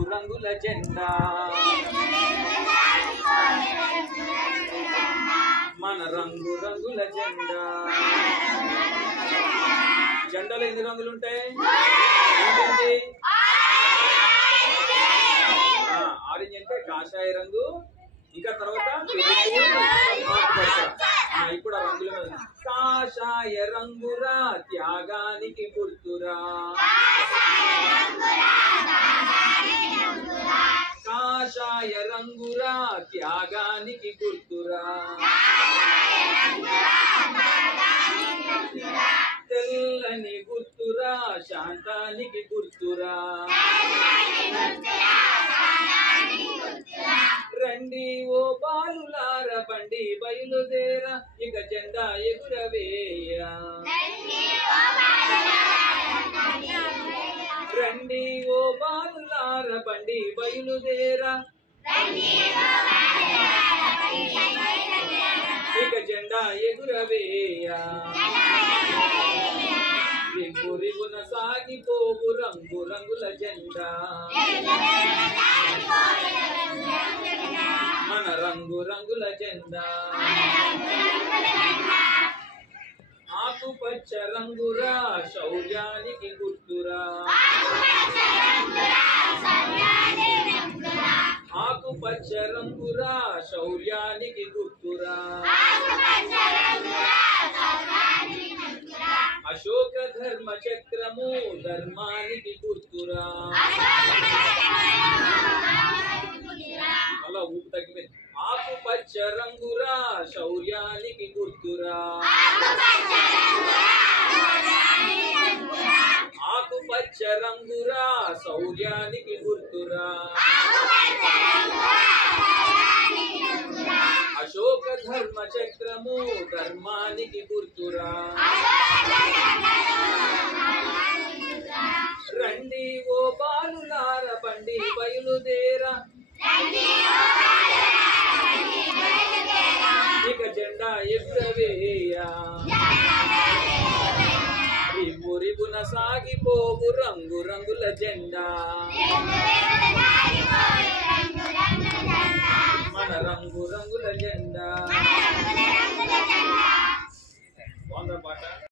రంగు రంగుల జెండా మన రంగు రంగుల జెండా. జెండాలో ఎన్ని రంగులు ఉంటాయి? ఆరెంజ్ అంటే కాషాయ రంగు, ఇంకా తర్వాత ఇప్పుడు ఆ రంగుల కాషాయ రంగురా త్యాగానికి గుర్తురా, కాషాయ రంగురా త్యాగానికి గుర్తురా, తెల్లని గుర్తురా శాంతానికి గుర్తురా. రండి ఓ బాలులార బండి బయలుదేరా ఇక జెండా ఎగురవేయ, రండి ఓ బాలులార బండి బయలుదేరా ఇక జెండా ఎగురవేయ. రింగు రిగున సాగిపోవు రంగు రంగుల జెండా మన రంగు రంగుల జెండా. ఆకుపచ్చ రంగురా శౌర్యానికి గుర్తురా, ఆకుపచ్చ రంగురా శౌర్యానికి గుర్తురా, అశోక ధర్మ చక్రము ధర్మానికి గుర్తురా. అలా ఊపు తగ్గిపోయింది. ఆకుపచ్చ రంగురా శౌర్యానికి గుర్తురా, ఆకుపచ్చ రంగురా శౌర్యానికి గుర్తురా, అశోక ధర్మ చక్రము ధర్మానికి గుర్తురా. రండి ఓ బాలులార బండి బయలుదేరా ఇక జెండా ఎగురవేయ, రివ్వు రివ్వున సాగిపోవు రంగు రంగుల జెండా మన రంగు రంగుల జెండా.